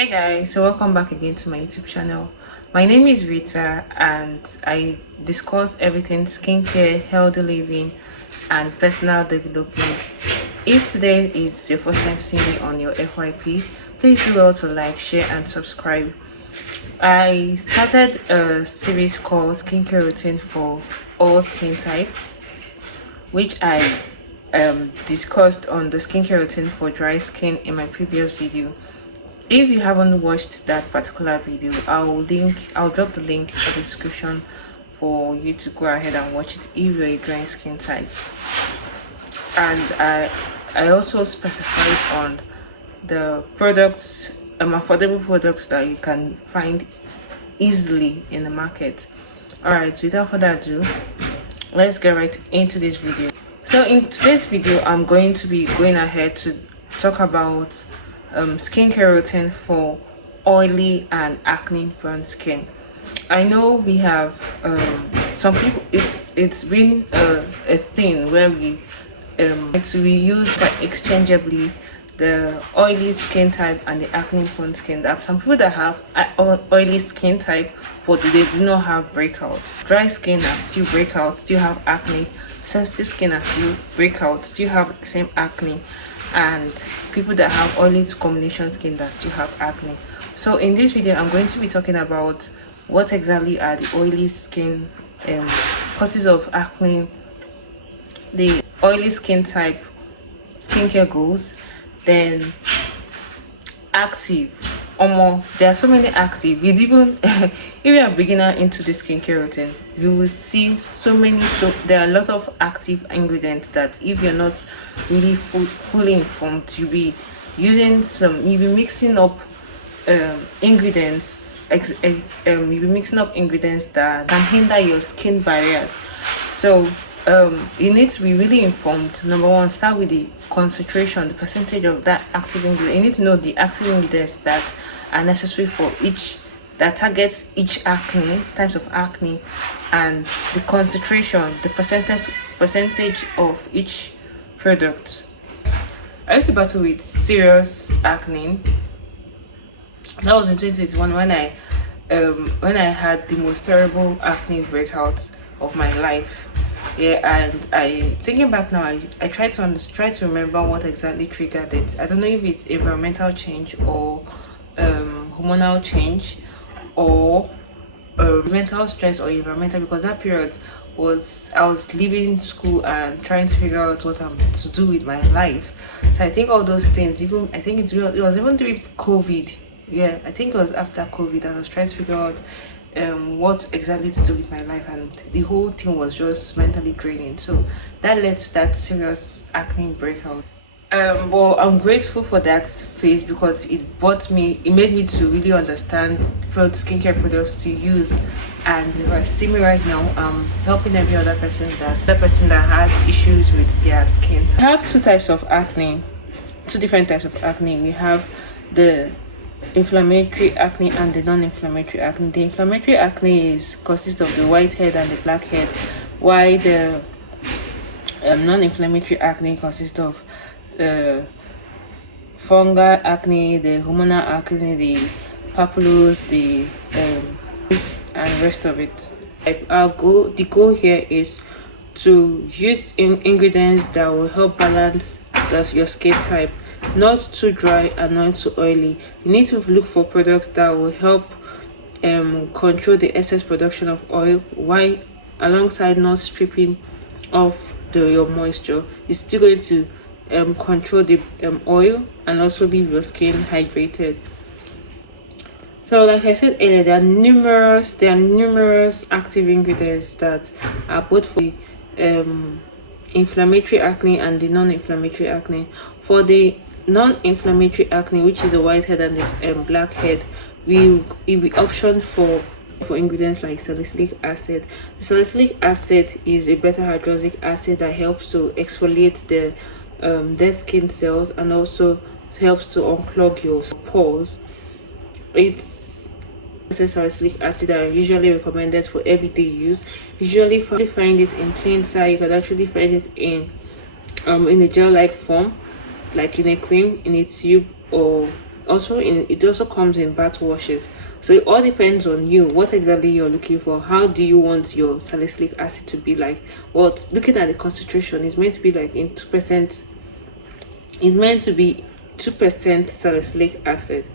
Hey guys, so welcome back again to my YouTube channel. My name is Rita and I discuss everything skincare, healthy living and personal development. If today is your first time seeing me on your FYP, please do well to like, share and subscribe. I started a series called Skincare Routine for All Skin Type, which I discussed on the skincare routine for dry skin in my previous video. If you haven't watched that particular video, I'll drop the link in the description for you to go ahead and watch it if you're a dry skin type. And I also specified on the products, affordable products that you can find easily in the market. Alright, without further ado, let's get right into this video. So in today's video, I'm going to be going ahead to talk about skincare routine for oily and acne prone skin. I know we have some people, it's been a thing where we use that exchangeably, the oily skin type and the acne prone skin. There are some people that have oily skin type but they do not have breakouts. Dry skin are still breakouts, still have acne. Sensitive skin are still breakouts, still have the same acne. And people that have oily combination skin that still have acne. So in this video, I'm going to be talking about what exactly are the oily skin causes of acne, the oily skin type skincare goals, then active. There are so many active. With even if you're a beginner into the skincare routine, you will see so there are a lot of active ingredients that if you're not really fully informed, you'll be mixing up ingredients you'll be mixing up ingredients that can hinder your skin barriers. So you need to be really informed. Number one, start with the concentration, the percentage of that active ingredient. You need to know the active ingredients that are necessary for each, that targets each types of acne, and the concentration, the percentage of each product. I used to battle with serious acne. That was in 2021 when I had the most terrible acne breakouts of my life. And I thinking back now, I try to remember what exactly triggered it. I don't know if it's environmental change or hormonal change or mental stress or environmental, because that period I was leaving school and trying to figure out what I'm to do with my life. So I think all those things, I think it was even during COVID. Yeah, I think it was after COVID, and I was trying to figure out what exactly to do with my life, and the whole thing was just mentally draining. So that led to that serious acne breakout. Well, I'm grateful for that phase because it made me to really understand skincare products to use. And if I see me right now, I'm helping every other person that has issues with their skin. We have two different types of acne. We have the inflammatory acne and the non-inflammatory acne. The inflammatory acne consists of the white head and the black head, while the non-inflammatory acne consists of fungal acne, the hormonal acne, the papules, the and rest of it. The goal here is to use ingredients that will help balance your skin type, not too dry and not too oily. You need to look for products that will help control the excess production of oil, while alongside not stripping off your moisture. It's still going to control the oil and also leave your skin hydrated. So like I said earlier, there are numerous active ingredients that are both for the inflammatory acne and the non-inflammatory acne. For the non-inflammatory acne, which is the white head and the black head, we option for ingredients like salicylic acid. The salicylic acid is a beta hydroxylic acid that helps to exfoliate the dead skin cells and also helps to unclog your pores. It's salicylic acid that are usually recommended for everyday use. Usually find it in cleanser. You can actually find it in a gel-like form, like in a cream, in a tube, or it also comes in bath washes. So it all depends on you, what exactly you're looking for. How do you want your salicylic acid to be like? What, looking at the concentration, is meant to be like in 2%. It's meant to be 2% salicylic acid.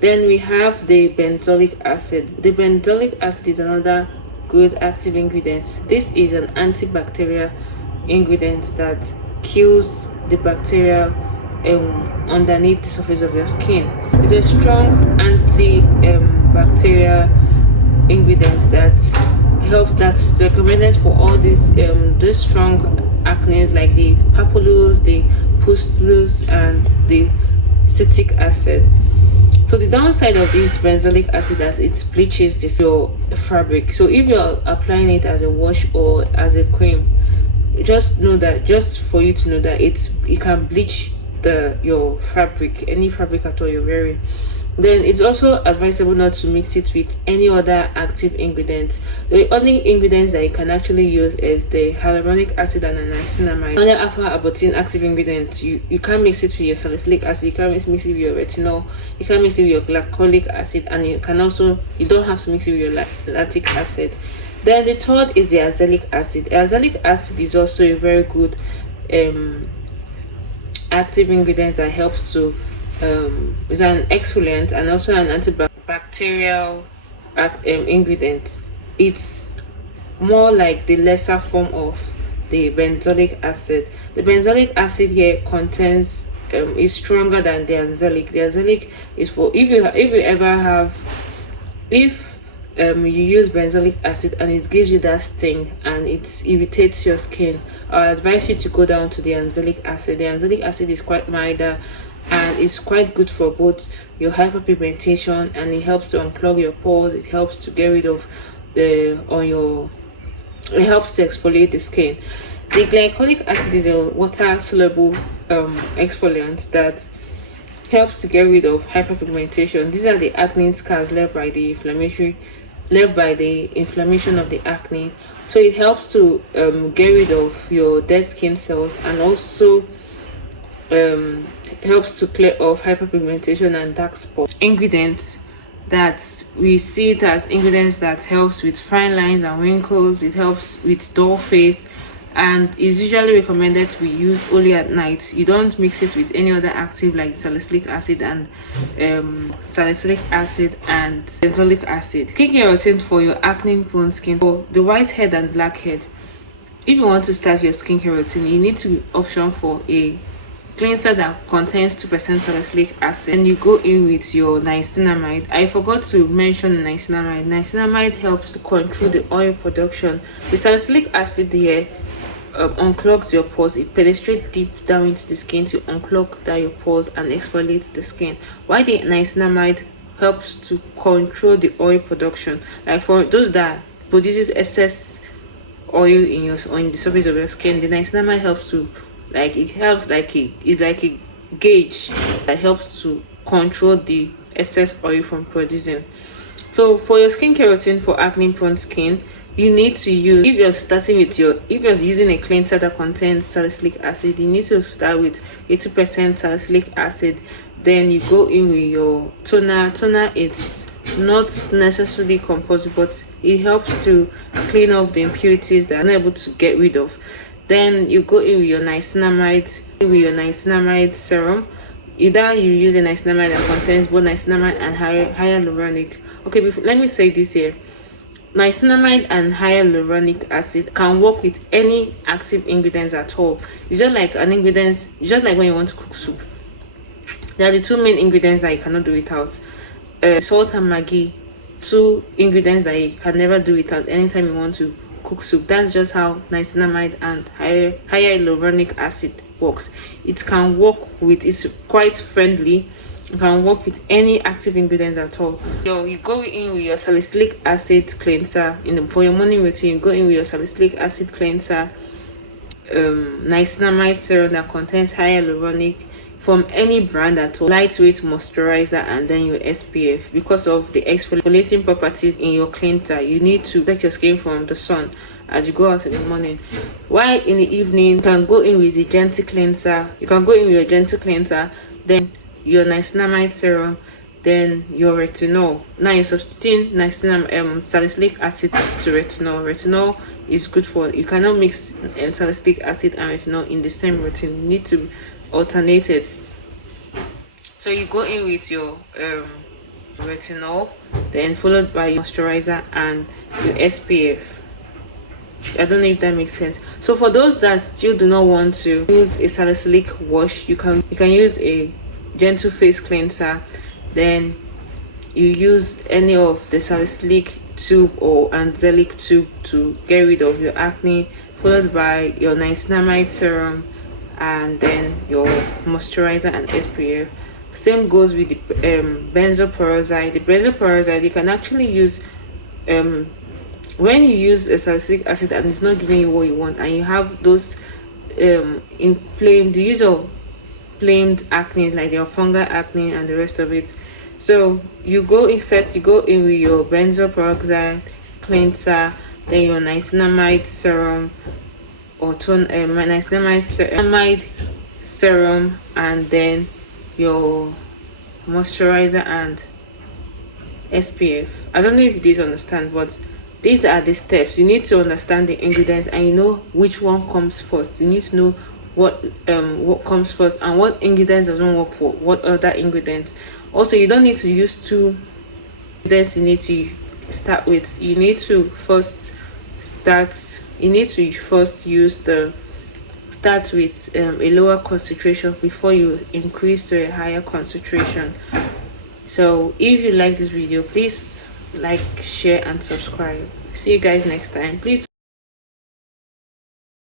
Then we have the benzoic acid. The benzoic acid is another good active ingredient. This is an antibacterial ingredient that kills the bacteria underneath the surface of your skin. It's a strong anti-bacterial ingredient that's recommended for all these strong acne, like the papules, the pustules, and the citric acid. So the downside of this benzoic acid, that it bleaches your fabric. So if you're applying it as a wash or as a cream, just for you to know that it can bleach your fabric, any fabric at all you're wearing. Then it's also advisable not to mix it with any other active ingredient. The only ingredients that you can actually use is the hyaluronic acid and niacinamide. Other alpha-arbutin active ingredients, you can't mix it with your salicylic acid, you can't mix it with your retinol, you can't mix it with your glycolic acid, and you don't have to mix it with your lactic acid. Then the third is the azelaic acid. Azelaic acid is also a very good active ingredient that helps to is an exfoliant and also an antibacterial ingredient. It's more like the lesser form of the benzoic acid. The benzoic acid here contains is stronger than the azelaic. The azelaic is for if you ever have you use benzoic acid and it gives you that sting and it irritates your skin, I advise you to go down to the azelaic acid. The azelaic acid is quite milder and it's quite good for both your hyperpigmentation, and it helps to unclog your pores. It helps to get rid of it helps to exfoliate the skin. The glycolic acid is a water soluble exfoliant that helps to get rid of hyperpigmentation. These are the acne scars left by the inflammation of the acne. So it helps to get rid of your dead skin cells, and also helps to clear off hyperpigmentation and dark spots. Ingredients that we see it as ingredients that helps with fine lines and wrinkles. It helps with dull face, and is usually recommended to be used only at night. You don't mix it with any other active like salicylic acid and benzoic acid. Skincare routine for your acne prone skin. For the whitehead and blackhead, if you want to start your skincare routine, you need to option for a cleanser that contains 2% salicylic acid, and you go in with your niacinamide. I forgot to mention niacinamide. Niacinamide helps to control the oil production. The salicylic acid here unclogs your pores. It penetrates deep down into the skin to unclog your pores and exfoliates the skin, while the niacinamide helps to control the oil production. Like for those that produces excess oil on the surface of your skin, the niacinamide helps to it's like a gauge that helps to control the excess oil from producing. So for your skincare routine for acne prone skin, you need to use, if you're using a cleanser that contains salicylic acid, you need to start with a 2% salicylic acid. Then you go in with your toner. It's not necessarily composite, but it helps to clean off the impurities that are not able to get rid of. Then you go in with your niacinamide serum. Either you use a niacinamide that contains both niacinamide and hyaluronic. Okay, let me say this here. Niacinamide and hyaluronic acid can work with any active ingredients at all. It's just like when you want to cook soup. There are the two main ingredients that you cannot do without. Salt and Maggi, two ingredients that you can never do without anytime you want to cook soup. That's just how niacinamide and hyaluronic acid works. It's quite friendly. You can work with any active ingredients at all. You go in with your salicylic acid cleanser for your morning routine. You go in with your salicylic acid cleanser, niacinamide serum that contains hyaluronic from any brand at all, lightweight moisturizer, and then your SPF. Because of the exfoliating properties in your cleanser, you need to protect your skin from the sun as you go out in the morning. While in the evening, you can go in with a gentle cleanser. Then your niacinamide serum, then your retinol. Now you're substituting salicylic acid to retinol. Retinol is good for, you cannot mix salicylic acid and retinol in the same routine. You need to alternate it. So you go in with your retinol, then followed by your moisturizer and your SPF. I don't know if that makes sense. So for those that still do not want to use a salicylic wash, you can use a gentle face cleanser. Then you use any of the salicylic tube or anzelic tube to get rid of your acne, followed by your niacinamide serum and then your moisturizer and SPF. Same goes with the benzoyl peroxide. The benzoyl peroxide you can actually use when you use a salicylic acid and it's not giving you what you want, and you have those inflamed, the use of inflamed acne like your fungal acne and the rest of it. So you go in first, you go in with your benzoyl peroxide cleanser, then your niacinamide serum or niacinamide serum, and then your moisturizer and SPF. I don't know if you did understand, but these are the steps. You need to understand the ingredients and you know which one comes first. You need to know what comes first and what ingredients doesn't work for what other ingredients. Also, you don't need to use two ingredients. You need to start with. You need to first use the start with a lower concentration before you increase to a higher concentration. So if you like this video, please like, share and subscribe. See you guys next time. Please